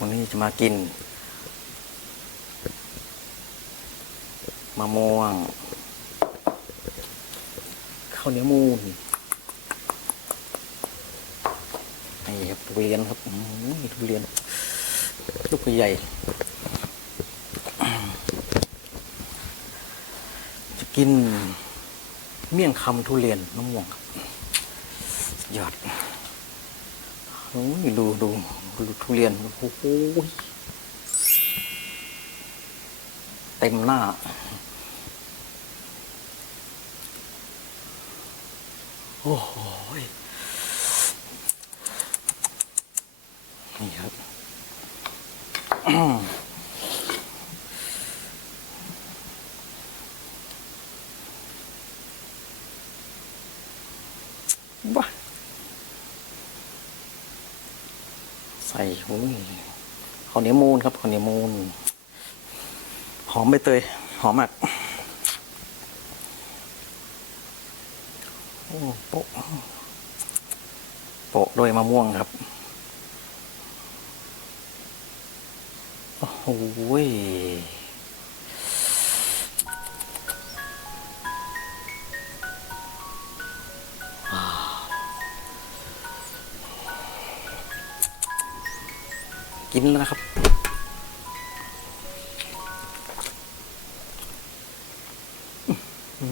วันนี้จะมากินมะม่วงข้าวเหนียวมูนนี่ครับทุเรียนครับอืมทุเรียนลูกใหญ่ จะกินเมี่ยงคำทุเรียนมะม่วงครับยอด โอ้ยดูดูดูทุเรียนโอ้โหเต็มหน้า โอ้โหนี่ครับว้า ใส่โอ้ยข้าวเหนียวมูนครับข้าวเหนียวมูนหอมใบเตยหอมมากโอ้โปะโปะด้วยมะม่วงครับโอ้โห กินแล้วนะครับ อื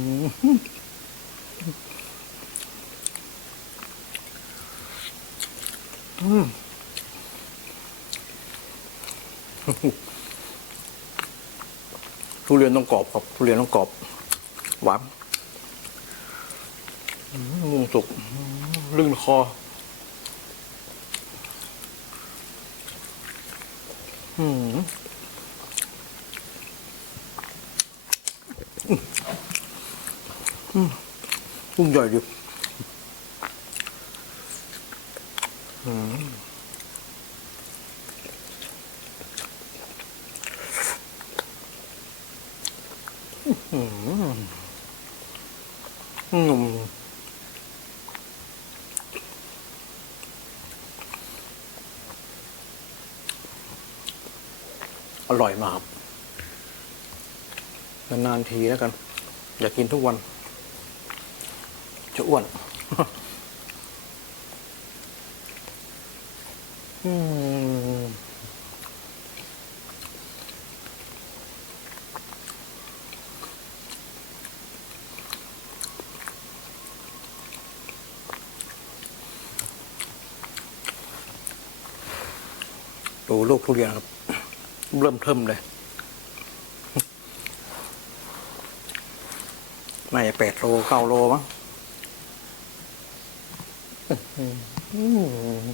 มทุเรียนต้องกรอบครับทุเรียนต้องกรอบ หวานมุงสุกอืมลื่นคอ อืมอืมกุ้งใหญ่ดิ อืมอืมอืมอร่อยมากครับนานๆทีแล้วกัน อย่ากินทุกวัน จะอ้วนอืมดูลูกทุเรียนครับ เริ่มเทิมเลยน่าจะแปดโลเก้าโลมั้งอืม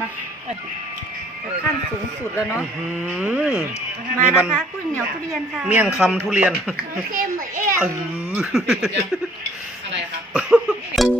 มาขั้นสูงสุดแล้วเนาะ อืมมานี่มันนะคะกุ้ยเหนียวทุเรียนค่ะเมี่ยงคำทุเรียนเข้มเหมือนเอ๊ะเออ อะไรครับม